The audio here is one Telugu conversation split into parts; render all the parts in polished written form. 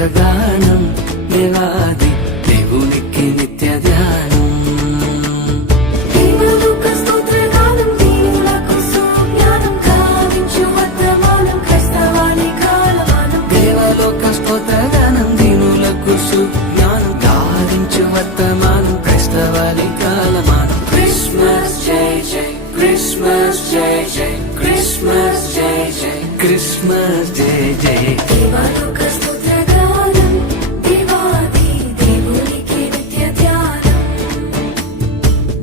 స్తోత్రగానం దేవాది దేవునికి నిత్య ధ్యానం. దేవలోక స్తోత్రగానం దీనులకు సుజ్ఞానం గావించు వర్తమానం క్రైస్తవాని కాలమానం. దేవలోక స్తోత్రగానం దీనులకు సుజ్ఞానం గావించు వర్తమానం క్రైస్తవాని కాలమానం. క్రిస్మస్ జై జై క్రిస్మస్ జై జై క్రిస్మస్ జై జై క్రిస్మస్ జై జై. దేవలోక స్తోత్రగానం దేవాది దేవునికి నిత్య ధ్యానం.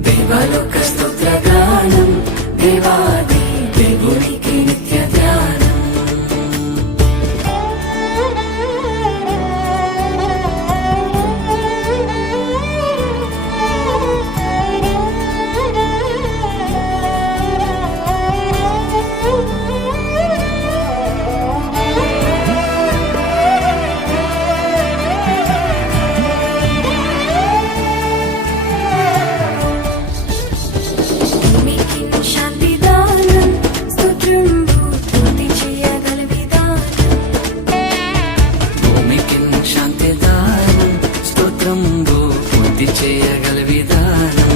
దేవలోక స్తోత్రగానం దేవాది దేవునికి నిత్య ధ్యానం. భూమికి శాంతి దానం స్తోత్రంబు స్తుతి చేయగల విధానం. భూమికి శాంతి దానం స్తోత్రంబు బుద్ధి చేయగల విధానం.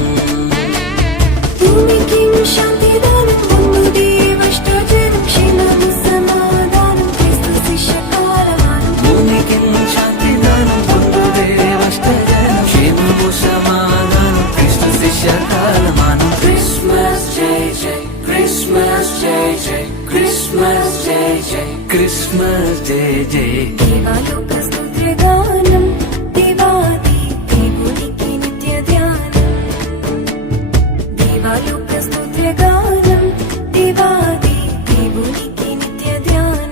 భూమికి శాంతి దానం ముందు దేవష్టజనం క్షేమము సమాధానం క్రీస్తు శిష్య కాలమానం. భూమికి శాంతి దానం పొందు దేవష్టజనం క్షేమము సమాధానం క్రీస్తు శిష్య కాలమానం. క్రిస్మస్ జై జై క్రిస్మస్ జై జై క్రిస్మస్ జై జై క్రిస్మస్ జై జై. దేవలోక స్తోత్రగానం దేవాది దేవునికి నిత్య ధ్యానం. దేవలోక స్తోత్రగానం దేవాది దేవునికి నిత్య ధ్యానం.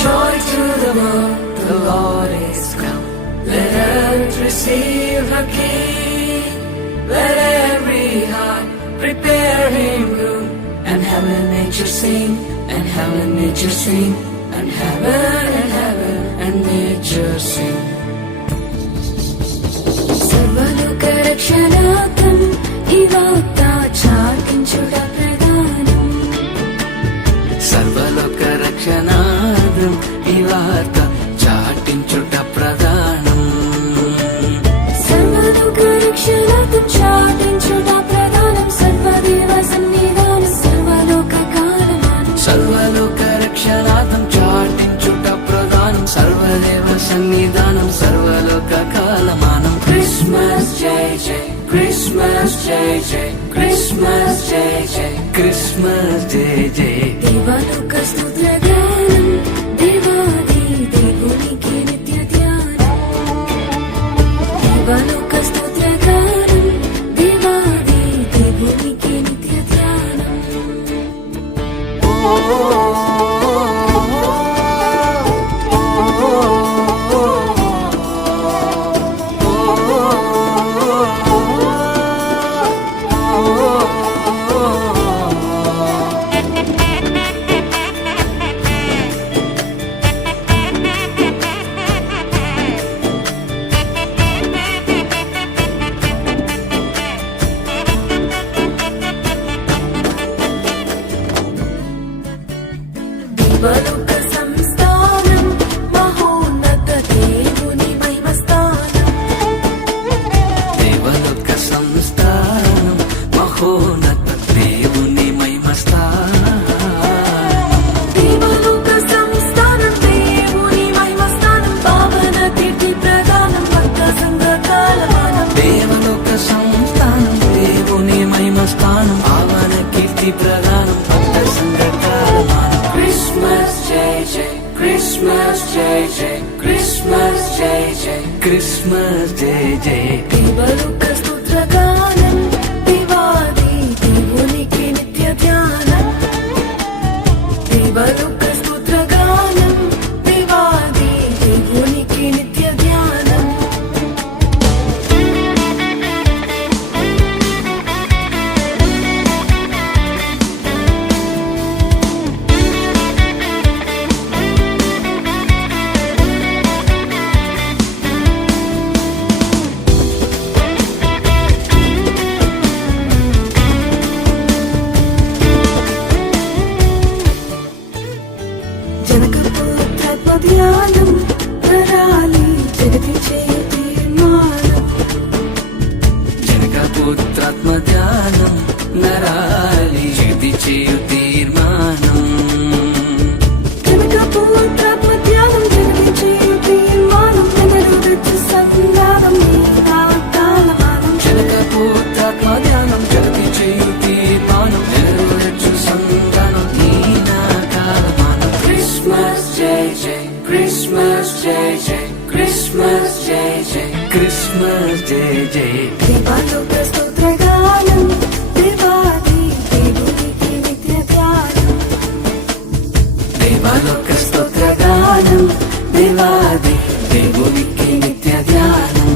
Joy to the world, the Lord is come. Let earth receive her King. Let every heart prepare him room. And heaven and nature sing, and heaven and nature sing, and heaven and nature sing. సర్వలోక రక్షణార్థం ఈ వార్త చాటించుట ప్రధానం. సర్వలోక రక్షణార్థం ఈ వార్త చాటించుట ప్రధానం. సర్వలోక రక్షణార్థం చాటించుట ప్రధానం. సర్వదేవ సన్నిధానం సర్వలోక కాలమానం. సర్వలోక రక్షణార్థం చాటించుట ప్రధానం. సర్వదేవ సన్నిధానం సర్వలోక కాలమానం. క్రిస్మస్ జై జై క్రిస్మస్ జై జై క్రిస్మస్ జై జై క్రిస్మస్ జై జై. దేవలోక స్తోత్రగానం దేవాది దేవునికి నిత్య ధ్యానం. దేవలోక స్తోత్రగానం దేవాది దేవునికి నిత్య ధ్యానం. దేవలోక సంస్థానం మహోన్నత దేవుని మహిమస్థానం. దేవలోక సంస్థానం మహోన్నత దేవుని మహిమస్థానం. దేవలోక సంస్థానం దేవుని మహిమస్థానం. పావన కీర్తి ప్రదానం భక్త సంఘ కాలమానం. దేవలోక సంస్థానం దేవుని మహిమస్థానం. పావన కీర్తి ప్రధానం భక్త సంఘ కాలమానం. క్రిస్మస్ జై జై క్రిస్మస్ జై జై క్రిస్మస్ జై జై క్రిస్మస్ జై జై. దేవలోక స్తోత్రగానం దేవాది దేవునికి నిత్య ధ్యానం. దేవలోక స్తోత్రగానం దేవాది దేవునికి నిత్య ధ్యానం. గానం నరాలి శుద్ధి చేయు తీర్మానం కనకపుత్రాత్మ ధ్యానం జగతి చేయు తీర్మానం మెదడు తెచ్చు సంగానం నీనా కాలమానం జనకపుత్రాత్మ ధ్యానం జగతి చేయు తీర్మానం నెరవేర్చు సంతానం నీ నా కాలమానం క్రిస్మస్ జై జై క్రిస్మస్ జై జై క్రిస్మస్ జై జై క్రిస్మస్ జై జై దేవాలోక స్తోత్రగానం దేవాది దేవునికి నిత్య ధ్యానం దేవాలోక స్తోత్రగానం దేవాది దేవునికి నిత్య ధ్యానం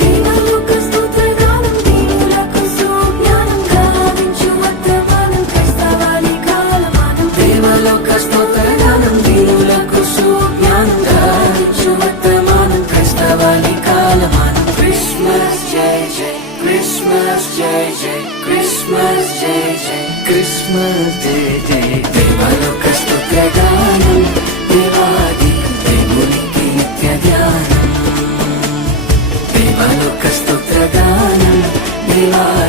దేవాలోక స్తోత్రగానం దీనులకు సుజ్ఞానం గావించు వర్తమానం క్రైస్తవాని కాలమానం దేవలోక స్తోత్రగానం దీనులకు సుజ్ఞానం గావించు వర్తమానం క్రైస్తవాని కాలమానం క్రిస్మస్ జై జై క్రిస్మస్ జై జై క్రిస్మస్ జై జై క్రిస్మస్ జై జై దేవలోక స్తోత్రగానం దేవాది దేవునికి నిత్య ధ్యానం దేవలోక స్తోత్రగానం దేవాది